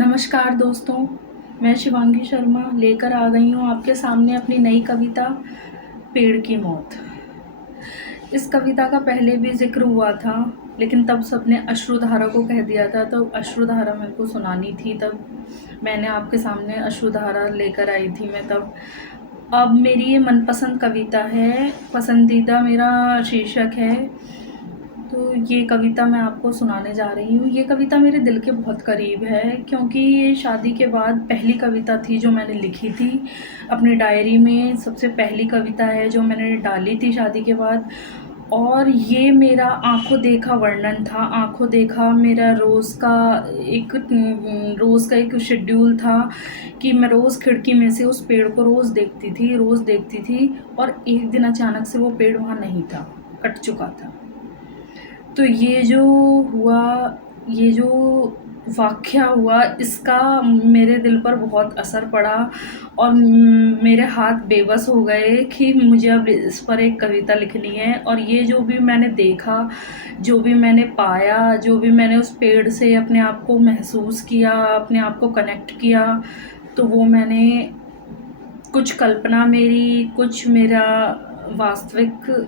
नमस्कार दोस्तों, मैं शिवांगी शर्मा लेकर आ गई हूँ आपके सामने अपनी नई कविता पेड़ की मौत। इस कविता का पहले भी ज़िक्र हुआ था, लेकिन तब सबने अश्रुधारा को कह दिया था, तो अश्रुधारा मेरे को सुनानी थी। तब मैंने आपके सामने अश्रुधारा लेकर आई थी मैं तब। अब मेरी ये मनपसंद कविता है, पसंदीदा मेरा शीर्षक है, तो ये कविता मैं आपको सुनाने जा रही हूँ। ये कविता मेरे दिल के बहुत करीब है, क्योंकि ये शादी के बाद पहली कविता थी जो मैंने लिखी थी अपनी डायरी में। सबसे पहली कविता है जो मैंने डाली थी शादी के बाद, और ये मेरा आँखों देखा वर्णन था। आँखों देखा मेरा रोज़ का एक शेड्यूल था कि मैं रोज़ खिड़की में से उस पेड़ को रोज़ देखती थी, और एक दिन अचानक से वो पेड़ वहाँ नहीं था, कट चुका था। तो ये जो वाक़या हुआ, इसका मेरे दिल पर बहुत असर पड़ा, और मेरे हाथ बेबस हो गए कि मुझे अब इस पर एक कविता लिखनी है। और ये जो भी मैंने देखा, जो भी मैंने पाया, जो भी मैंने उस पेड़ से अपने आप को महसूस किया, अपने आप को कनेक्ट किया, तो वो मैंने कुछ कल्पना मेरी, कुछ मेरा वास्तविक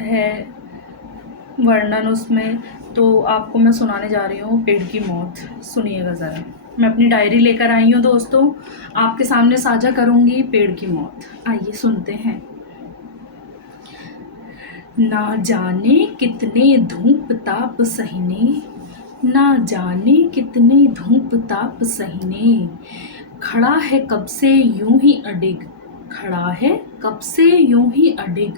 है वर्णन उसमें। तो आपको मैं सुनाने जा रही हूँ पेड़ की मौत। सुनिएगा ज़रा। मैं अपनी डायरी लेकर आई हूँ दोस्तों, आपके सामने साझा करूँगी पेड़ की मौत। आइए सुनते हैं। ना जाने कितने धूप ताप सहने, ना जाने कितने धूप ताप सहने, खड़ा है कब से यूं ही अडिग, खड़ा है कब से यूं ही अडिग,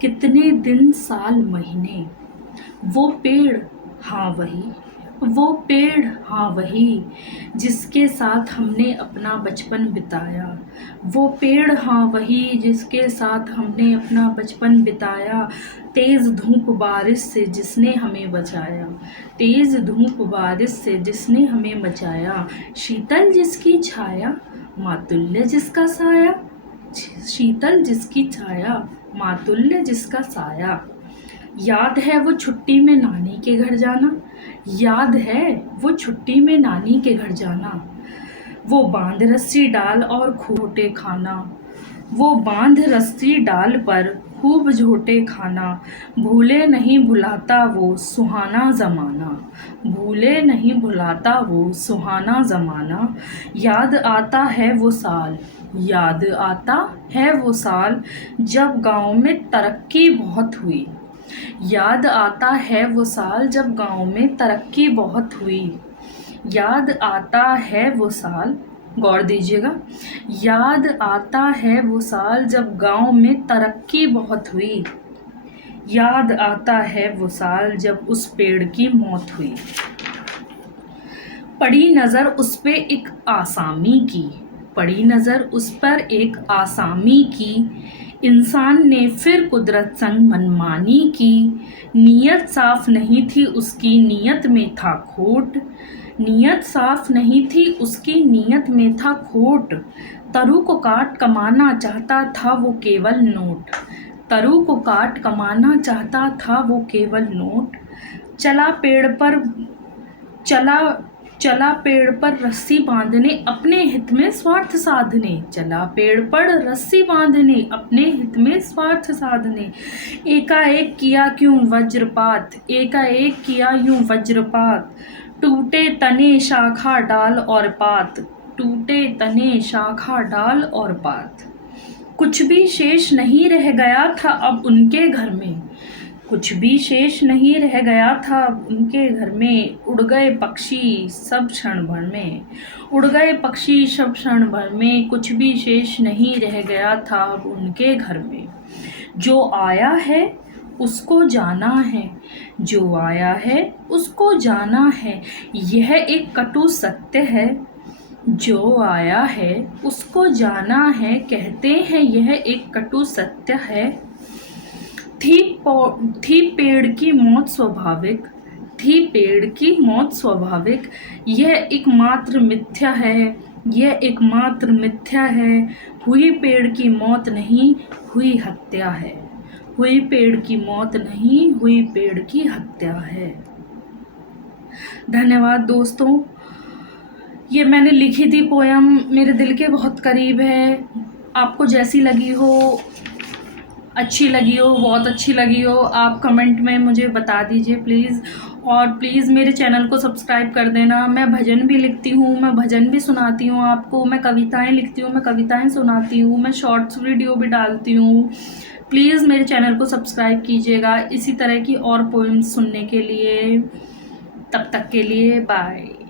कितने दिन साल महीने। वो पेड़, हाँ वही, वो पेड़, हाँ वही, जिसके साथ हमने अपना बचपन बिताया। वो पेड़, हाँ वही, जिसके साथ हमने अपना बचपन बिताया। तेज़ धूप बारिश से जिसने हमें बचाया, तेज़ धूप बारिश से जिसने हमें बचाया। शीतल जिसकी छाया, मातुल्य जिसका साया, शीतल जिसकी छाया, मातुल्य जिसका साया। याद है वो छुट्टी में नानी के घर जाना, याद है वो छुट्टी में नानी के घर जाना। वो बांध रस्सी डाल और खूटे खाना, वो बांध रस्सी डाल पर खूब झूठे खाना। भूले नहीं भुलाता वो सुहाना ज़माना, भूले नहीं भुलाता वो सुहाना ज़माना। याद आता है वो साल, याद आता है वो साल, जब गाँव में तरक्की बहुत हुई। याद आता है वो साल जब गाँव में तरक्की बहुत हुई। याद आता है वो साल, गौर दीजिएगा, याद आता है वो साल जब गाँव में तरक्की बहुत हुई। याद आता है वो साल जब उस पेड़ की मौत हुई। पड़ी नज़र उस पे एक आसामी की, पड़ी नज़र उस पर एक आसामी की, इंसान ने फिर कुदरत संग मनमानी की। नीयत साफ नहीं थी उसकी, नीयत में था खोट, नीयत साफ नहीं थी उसकी, नीयत में था खोट। तरु को काट कमाना चाहता था वो केवल नोट, तरु को काट कमाना चाहता था वो केवल नोट। चला पेड़ पर चला चला पेड़ पर रस्सी बांधने अपने हित में स्वार्थ साधने, चला पेड़ पर रस्सी बांधने अपने हित में स्वार्थ साधने। एकाएक किया क्यों वज्रपात, एकाएक किया यूं वज्रपात, टूटे तने शाखा डाल और पात, टूटे तने शाखा डाल और पात। कुछ भी शेष नहीं रह गया था अब उनके घर में, कुछ भी शेष नहीं रह गया था अब उनके घर में। उड़ गए पक्षी सब क्षण भर में, उड़ गए पक्षी सब क्षण भर में, कुछ भी शेष नहीं रह गया था अब उनके घर में। जो आया है उसको जाना है, जो आया है उसको जाना है, यह एक कटु सत्य है। जो आया है उसको जाना है, कहते हैं यह एक कटु सत्य है। थी पेड़ की मौत स्वाभाविक, थी पेड़ की मौत स्वाभाविक, यह एकमात्र मिथ्या है, यह एकमात्र मिथ्या है। हुई पेड़ की मौत नहीं, हुई हत्या है, हुई पेड़ की मौत नहीं, हुई पेड़ की हत्या है। धन्यवाद दोस्तों। ये मैंने लिखी थी पोयम, मेरे दिल के बहुत करीब है। आपको जैसी लगी हो, अच्छी लगी हो, बहुत अच्छी लगी हो, आप कमेंट में मुझे बता दीजिए प्लीज़। और प्लीज़ मेरे चैनल को सब्सक्राइब कर देना। मैं भजन भी लिखती हूँ, मैं भजन भी सुनाती हूँ आपको, मैं कविताएं लिखती हूँ, मैं कविताएं सुनाती हूँ, मैं शॉर्ट्स वीडियो भी डालती हूँ। प्लीज़ मेरे चैनल को सब्सक्राइब कीजिएगा इसी तरह की और पोएम्स सुनने के लिए। तब तक के लिए बाय।